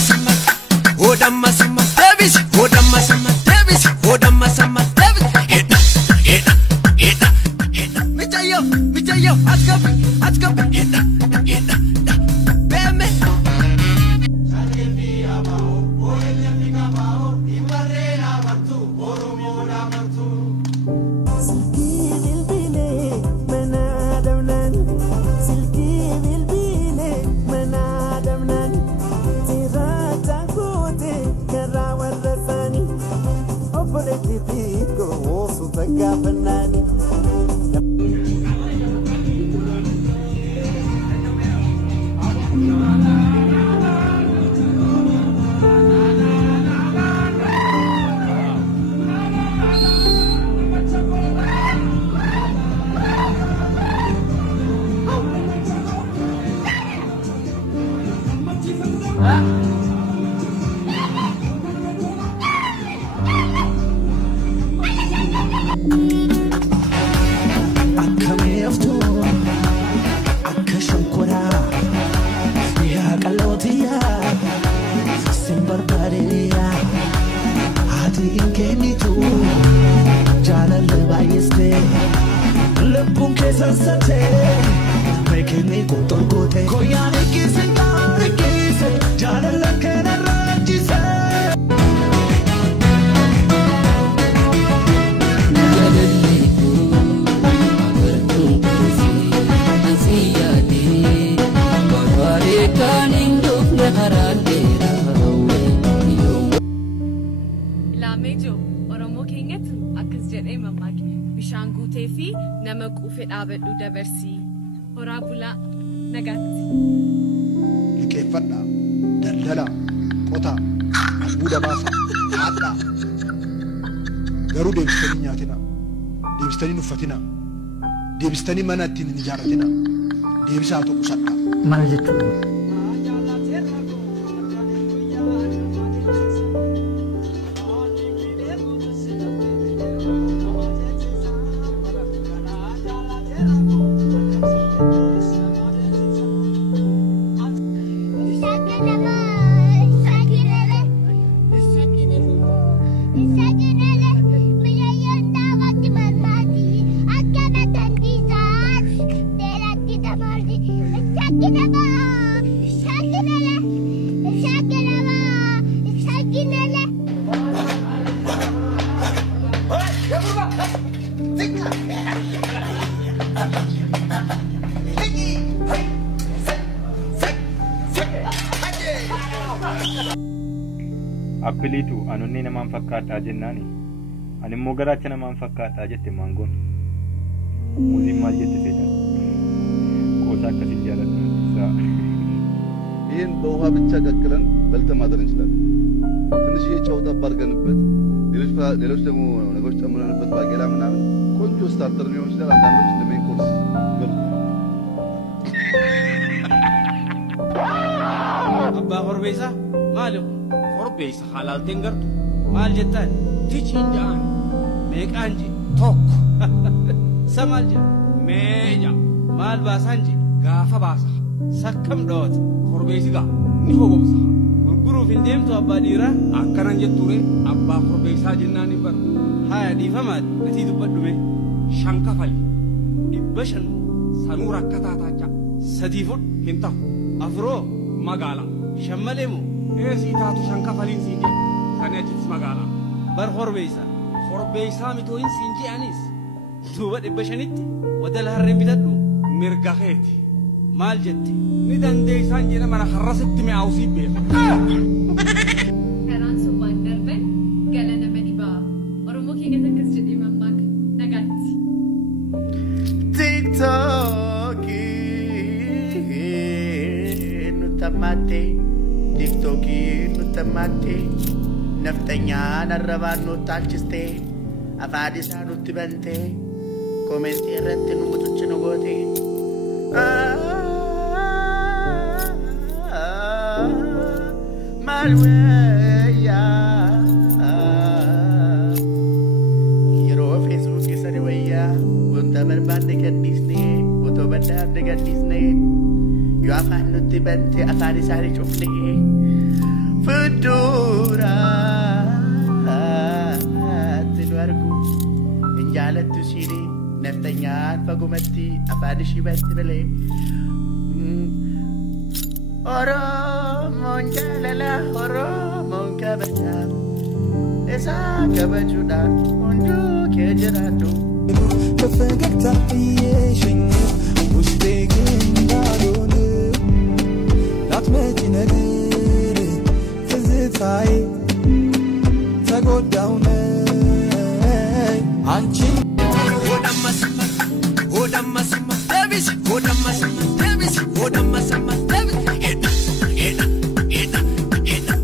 sama Odamma sama Davis Odamma sama Davis Odamma sama Davis Heda heda heda heda Michayo Atkabi Heda heda Beme Tefi nama kufet abad udah bersih. Orang pula negati. Kefadna, daldala, kota, buda basa, hatta. Garu deebistanii nyaatina, deebistanii nuffatina, deebistanii mana ittiin ijaarratina, deebisaa tokko sadha. Maal jechuudha? Akkiliitu anonni namaan fakkaataa jennaani ani immoo garaacha namaan fakkaataa jette maangoon muuziin maal jette seetan qoosaa akkasiin jaaladha isaa ይህን በውሃ ብቻ ቀቅለን በልተን ማደር እንችላለን። ትንሽዬ ጨው ጠብ አድርገንበት ሌሎች ደግሞ ነገሮች ጨምረንበት ባቄላ ምናምን ቆንጆ ስታርተር ሊሆን ይችላል። አንዳንዶች እንደ ሜን ኮርስ ይበሉታል። አባ ሆርቤሳ ማለት ሆርቤሳ ሐላል ተንገርቱ ማል ጀታን ትቺንዳን ሜቃንጂ ቶክ ሰማልጀ ሜጃ ማል ባሳንጂ ጋፋ ባሳ ሰከም ዶት ሆርቤሲጋ ኒሆቦሳ ጉርጉሩ ፊንዴምቱ አባ ዲራ አከራን ጀቱሬ አባ ሆርቤሳ ጅናን ይበር ሃያ ዲፈማት ለቲ ዱበዱሜ ሻንካፋሊ ዲበሽን ሰኑራ ከታታቻ ሰዲፉን ሂንታ አፍሮ ማጋላ ሸመሌሙ ኤሲታቱ ሻንካፋሊን ሲንጂ ከነጅት ማጋላ በር ሆርቤሳ ሚቶይን ሲንጂ አኒስ ዱበ ዲበሽኒት ወደል ሀረም ቢተዱ ሚርጋኸት ማል ጀቲ ኒዳን ደይሳን ጀነ ማራ ሐረስት ሚያውሲ ቤ ከራን ሱባን ደርበን ገለነ መዲባ ኦሮሞ ከገተከስ ጀዲ መማክ ነጋት ቲክቶክ ኑተማቴ ቲክቶክ ኑተማቴ ነፍጠኛ ነረባን ኖታችስቴ አፋዲሳ ኑትበንቴ ኮሜንት ረትን ሙጡች ንጎቴ Malwaya Yero Facebook isari waya Gunta berband dekat Disney Foto bandar dekat Disney Yo afan nuti bante afan isari cufli Fudura Tinuargu Injalat tu sini Naftanyan pagumati Apa shibat bale Oro monjalala Oro monkabata Esa kabajuda Undu kejeratu Kefengekta iyeshing Mushtekin dalun Latmeti negir Tizitay Tagodaun Anchi Odamma sama Davis Odamma sama Davis Odamma sama Davis Heda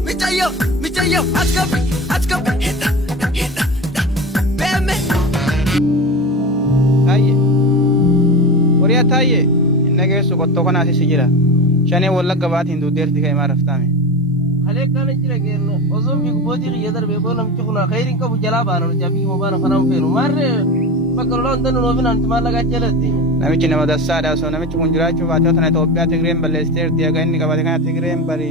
Michayo Atkapi Heda Beme Taye Korea taye innage su qotto kana sijira shane walla gabat hindu derti kay ma raftame خليك كان يجري كأنه وزوم يقبضي يقدر بيقولهم تكونا خيرين كابو جلابان وجابي مبانا فنام فين ومرة بكرلون دنو نوفين أنت ما لقى جلتين namichi nama dassaadha so namichi kun jiraachuu baatee tana Itoophiyaa Tigreen balleessiteerti aga inni qabate kana Tigreen bari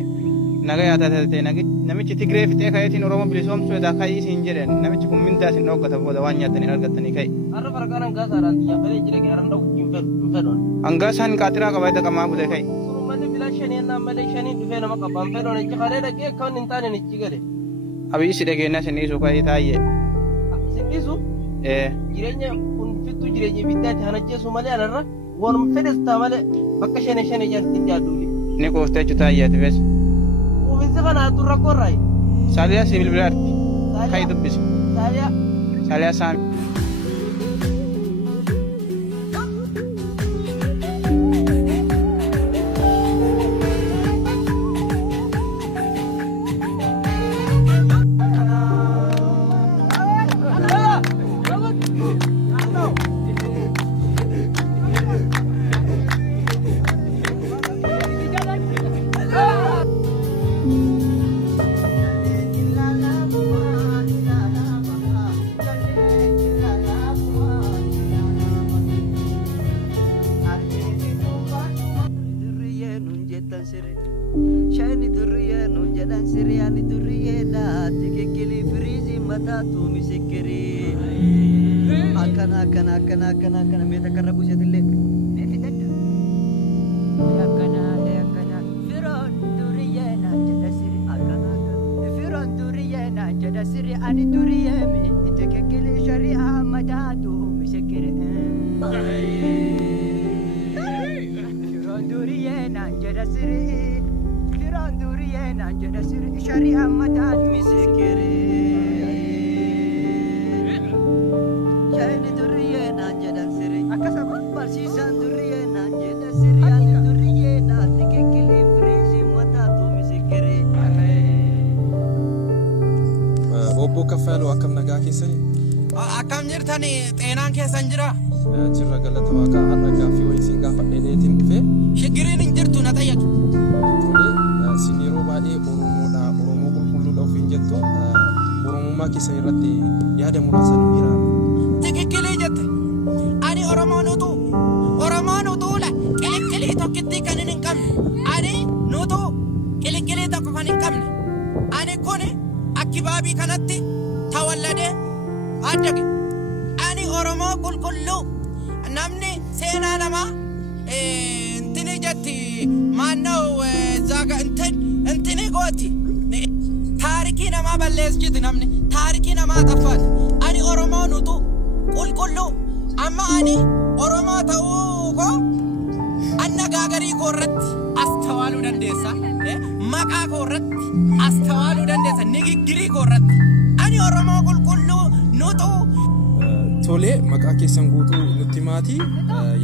naga yaataate namichi Tigree fixee kayetiin Oromoo bilisoomsuu edaa kayii siin jedhen namichi kun mindaa sin dhoggata booda waan nyaatanii argattanii kayi arra farqaan angaasaadhaan xiyyaa falee jira gaaran dhaqu hin fedhoon angaasaan qaatiraa qaba edda qamaa bule kayi surummanni bilaa shanii ennaan malee shanii dhufee nama qabaan fedhoon ichi kalee dhaqee akkaan hin taane ichi gale abiyyi si dhageenyaa sinniisuu kayii taayye sinniisuu jireenya kun fittuu jireenya ibiddaatti hanajjeessu malee anarra wanum fedhestaa malee bakka shanii jaartitti yaadduuli ni kooftee taayyeeti bes uffisi kana durra qorraayi saaliyaa si bilbilaarti kayi dubbisi saaliyaa saami Shani durriye nun jalan siriani durriye da tikekili frizi mata tu misikiri akana meta karabu setille mefidada akana firon durriye na jada siri akana firon durriye na jada siri ani durriye me tikekili sharia mata tu misikiri firon durriye na jada siri Anjada siri syariah mata misikiri Syahini durian anjada siri Akasama Barsisan durian anjada siri Ani durian Ati kekili frisi mata misikiri Obbo Kaffalu akkam nagaa keessani akkam jirtani xeenaan keessan jira jirra galata waaqaa har'a gaaffii wayii siin gaafadhee dheetiin dhufee shigiriin hin jirtu na tayyatu sin yeroo baay'ee Oromoodha Oromoo qulqulluudha ofiin jettu Oromummaa keessan irratti yaada muraasa nu jiraame tikikkilii jette ani Oromoon utuula qiliqqilii tokkitti kan hin qabne ani nutu qiliqqilii tokko kan hin qabne ani kun akkibaabii kanatti tawalladee addage ani Oromoo qulqulluu namni seenaa namaa intini jetti maannoo zaga intini gooti taarikii namaa balleessiti namni taarikii namaa xaffaati ani Oromoo nutu qulqulluu amma ani Oromoo ta'uu koo anna gaagarii koo irratti astawaaluu dandeessa maqaa koo irratti astawaaluu dandeessa nigiggirii koo irratti ani Oromoo qulqulluu nutu tolee maqaa keessan guutuu nutti maatii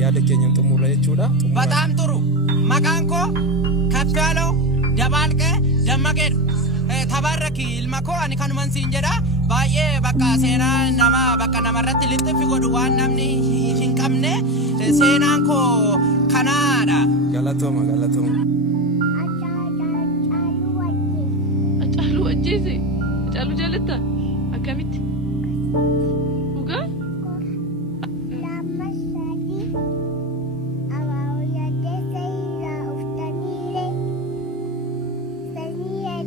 yaada keenyan xumurra jechuudha bataam turu maqaan koo Kaffaaloo Dabaalqee Dammaqeedha tabaarraki ilma koo ani kanuman siin jedha baay'ee bakka seenaa nama bakka namarratti lixxiffi godhu waan namni hin qabne seenaan koo kanaadha galatooma Acaalu wajjiisi Acaalu jaalatta akkamitti dhugaa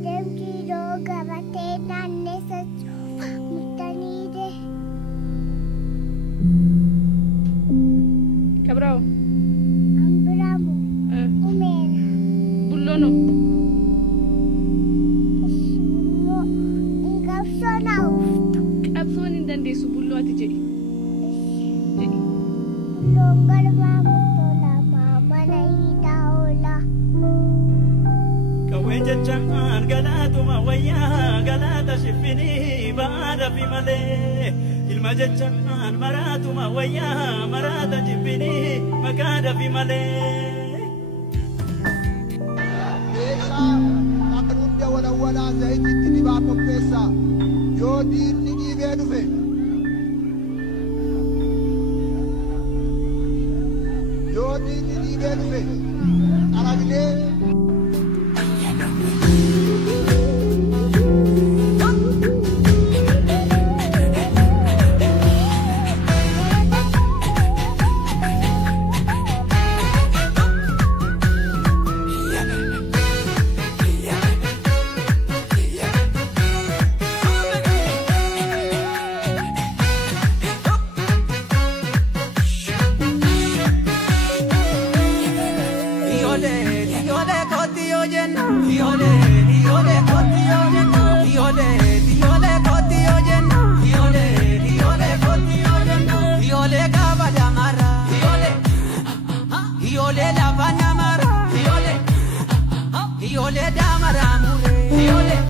Thank you. qabsoono. Qabsoon hin dandeessu bulloo ati jedhi. Kawin jechaan galaatuma wayyaa galaata shiffinii baada fi malee ilma jechaan maraatuma wayyaa maraata shiffinii makaada fi malee. Akka hunda walawwalaa zayitiitti dibaa qopheessaa yoo diinni dhiibee dhufe. Yoo diinni dhiibee dhufe xaragilee.